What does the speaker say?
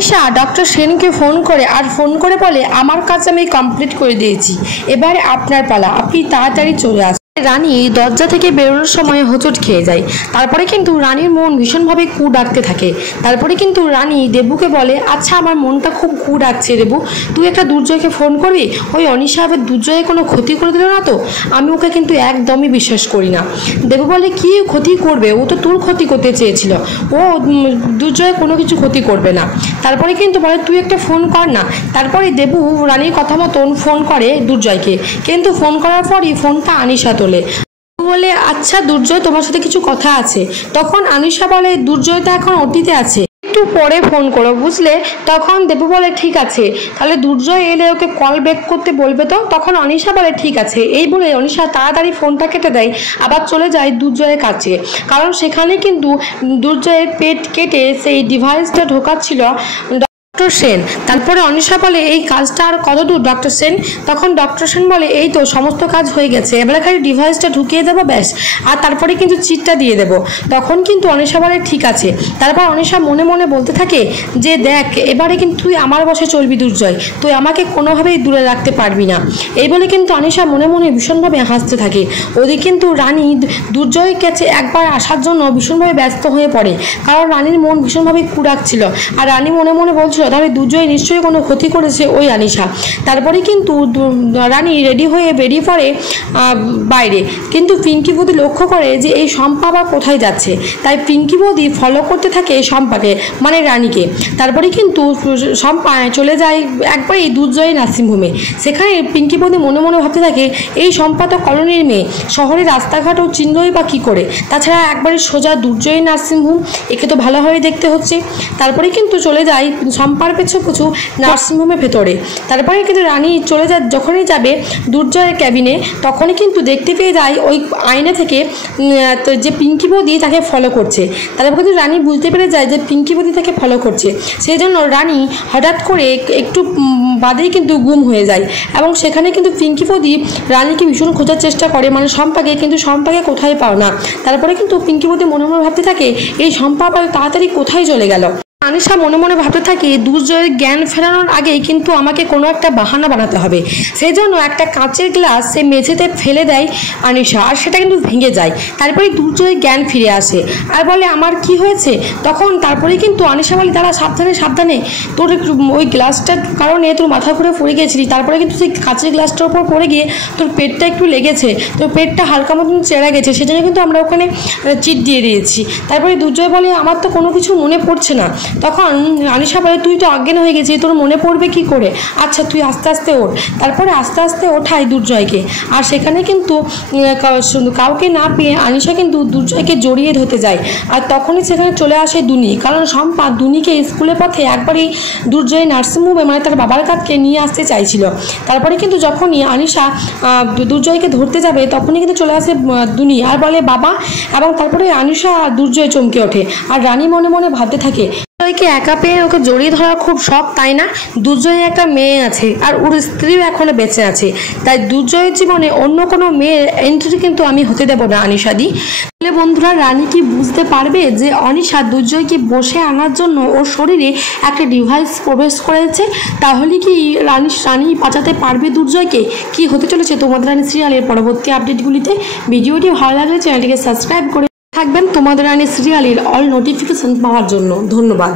Isha doctor সেনকে phone করে বলে আমার কাজ আমি কমপ্লিট করে দিয়েছি, এবারে আপনার পালা, আপনি তাড়াতাড়ি চলে আসুন। রানী দরজা থেকে বেরোনোর সময় হোঁচট খেয়ে যায়। তারপরে কিন্তু রানীর মন ভীষণভাবে কু ডাকতে থাকে। তারপরে কিন্তু রানী দেবুকে বলে, আচ্ছা আমার মনটা খুব কু ডাকছে দেবু, তুই একটা দুর্জয়কে ফোন করবি, ওই অনিশা আবার দুর্জয়ের কোনো ক্ষতি করে দিল না তো? আমি ওকে কিন্তু একদমই বিশ্বাস করি না। দেবু বলে, কি ক্ষতি করবে, ও তো তোর ক্ষতি করতে চেয়েছিল, ও দুর্জয়ের কোনো কিছু ক্ষতি করবে না। তারপরে কিন্তু বলে তুই একটা ফোন কর না। তারপরে দেবু রানীর কথা মতন ফোন করে দুর্জয়কে, কিন্তু ফোন করার পরই ফোনটা আনিশা তোলে। বলে, আচ্ছা দুর্জয় তোমার সাথে কিছু কথা আছে। তখন আনিশা বলে, দুর্জয় তো এখন ওটিতে আছে, একটু পরে ফোন করো বুঝলে। তখন দেবু বলে, ঠিক আছে, তাহলে দুর্জয় এলে ওকে কল ব্যাক করতে বলবে তো। তখন অনিশা বলে, ঠিক আছে। এই বলে অনিশা তাড়াতাড়ি ফোনটা কেটে দেয়, আবার চলে যায় দুর্জয়ের কাছে, কারণ সেখানে কিন্তু দুর্জয়ের পেট কেটে সেই ডিভাইসটা ঢোকাচ্ছিল ডক্টর সেন। তারপরে অনিশা বলে, এই কাজটা আর কত দূর ডক্টর সেন? তখন ডক্টর সেন বলে, এই তো সমস্ত কাজ হয়ে গেছে, এবারে খালি ডিভাইসটা ঢুকিয়ে দেবো ব্যাস, আর তারপরে কিন্তু চিটটা দিয়ে দেবো। তখন কিন্তু অনিশা বলে, ঠিক আছে। তারপর অনিশা মনে মনে বলতে থাকে যে দেখ, এবারে কিন্তু তুই আমার বসে চলবি দুর্জয়, তুই আমাকে কোনোভাবেই দূরে রাখতে পারবি না। এই বলে কিন্তু অনিশা মনে মনে ভীষণভাবে হাসতে থাকে। ওদিকে কিন্তু রানী দুর্জয়ের কাছে একবার আসার জন্য ভীষণভাবে ব্যস্ত হয়ে পড়ে, কারণ রানীর মন ভীষণভাবে কুড়াচ্ছিল। আর রানী মনে মনে বলছিল, তাহলে দুর্জয় নিশ্চয়ই কোনো ক্ষতি করেছে ওই আনিশা। তারপরে কিন্তু রানী রেডি হয়ে বেরিয়ে পড়ে বাইরে, কিন্তু পিঙ্কি বৌদি লক্ষ্য করে যে এই শম্পা আবার কোথায় যাচ্ছে। তাই পিঙ্কি বৌদি ফলো করতে থাকে শম্পাকে, মানে রানীকে। তারপরে কিন্তু শম্পা চলে যায় একবারই দুর্জয় নার্সিংহোমে। সেখানে পিঙ্কি বৌদি মনে মনে ভাবতে থাকে, এই শম্পা তো কলোনির মেয়ে, শহরের রাস্তাঘাটও চিনলই বা কী করে, তাছাড়া একবারে সোজা দুর্জয় নার্সিংহোম, একে তো ভালোভাবে দেখতে হচ্ছে। তারপরে কিন্তু চলে যায় শম্পার পেছু নার্সিংহোমের ভেতরে। তারপরে কিন্তু রানী চলে যায়, যখনই যাবে দুর্জয়ের ক্যাবিনে, তখনই কিন্তু দেখতে পেয়ে যায় ওই আয়না থেকে যে পিঙ্কি বৌদি তাকে ফলো করছে। তারপর কিন্তু রানী বুঝতে পেরে যায় যে পিঙ্কি বৌদি তাকে ফলো করছে। সেই জন্য রানী হঠাৎ করে একটু বাদেই কিন্তু গুম হয়ে যায়, এবং সেখানে কিন্তু পিঙ্কি বৌদি রানীকে ভীষণ খোঁজার চেষ্টা করে, মানে শম্পাকে, কিন্তু শম্পাকে কোথায় পাও না। তারপরে কিন্তু পিঙ্কি বৌদি মনে মনে ভাবতে থাকে, এই শম্পা তাড়াতাড়ি কোথায় চলে গেল। আনিশা মনে মনে ভাবতে থাকে, দুর্জয়ের জ্ঞান ফেরানোর আগেই কিন্তু আমাকে কোনো একটা বাহানা বানাতে হবে। সেই জন্য একটা কাঁচের গ্লাস সে মেঝেতে ফেলে দেয় আনিশা, আর সেটা কিন্তু ভেঙে যায়। তারপরে দুর্জয়ের জ্ঞান ফিরে আসে আর বলে, আমার কি হয়েছে? তখন তারপরে কিন্তু আনিশা বলে, তারা সাবধানে সাবধানে, তোর ওই গ্লাসটার কারণে তোর মাথা ঘুরে পড়ে গিয়েছিলি, তারপরে কিন্তু সেই কাঁচের গ্লাসটার উপর পড়ে গিয়ে তোর পেটটা একটু লেগেছে, তোর পেটটা হালকা মতন চেরা গেছে, সেজন্য কিন্তু আমরা ওখানে চিট দিয়ে দিয়েছি। তারপরে দুর্জয় বলে, আমার তো কোনো কিছু মনে পড়ছে না। তখন আনিশা বলে, তুই তো অজ্ঞান হয়ে গেছিস, তোর মনে পড়বে কি করে? আচ্ছা তুই আস্তে আস্তে ওঠ। তারপরে আস্তে আস্তে ওঠায় দুর্জয়কে, আর সেখানে কিন্তু কাউকে না পেয়ে আনিশা কিন্তু দুর্জয়কে জড়িয়ে ধরতে যায়। আর তখনই সেখানে চলে আসে দুনি, কারণ শম্পা দুনিকে স্কুলের পথে একবারই দুর্জয় নার্সিংহোমে, মানে তার বাবার কাছকে নিয়ে আসতে চাইছিল। তারপরে কিন্তু যখনই আনিশা দুর্জয়কে ধরতে যাবে, তখনই কিন্তু চলে আসে দুনি আর বলে, বাবা। এবং তারপরে আনিশা দুর্জয় চমকে ওঠে, আর রানী মনে মনে ভাবতে থাকে, দুর্জয়কে একা পেয়ে ওকে জড়িয়ে ধরার খুব শখ, তাই না? দুর্জয়ের একটা মেয়ে আছে, আর ওর স্ত্রীও এখনো বেঁচে আছে, তাই দুর্জয়ের জীবনে অন্য কোনো মেয়ের এন্ট্রি কিন্তু আমি হতে দেব না আনিশাদি। তাহলে বন্ধুরা, রানী কি বুঝতে পারবে যে অনিশা দুর্জয়কে বসে আনার জন্য ওর শরীরে একটা ডিভাইস প্রবেশ করেছে? তাহলে কি রানী বাঁচাতে পারবে দুর্জয়কে? কি হতে চলেছে তোমাদের রানী সিরিয়ালের পরবর্তী আপডেটগুলিতে? ভিডিওটি ভালো লাগলে চ্যানেলটিকে সাবস্ক্রাইব করে থাকবেন তোমাদের রানী সিরিয়ালের অল নোটিফিকেশন পাওয়ার জন্য। ধন্যবাদ।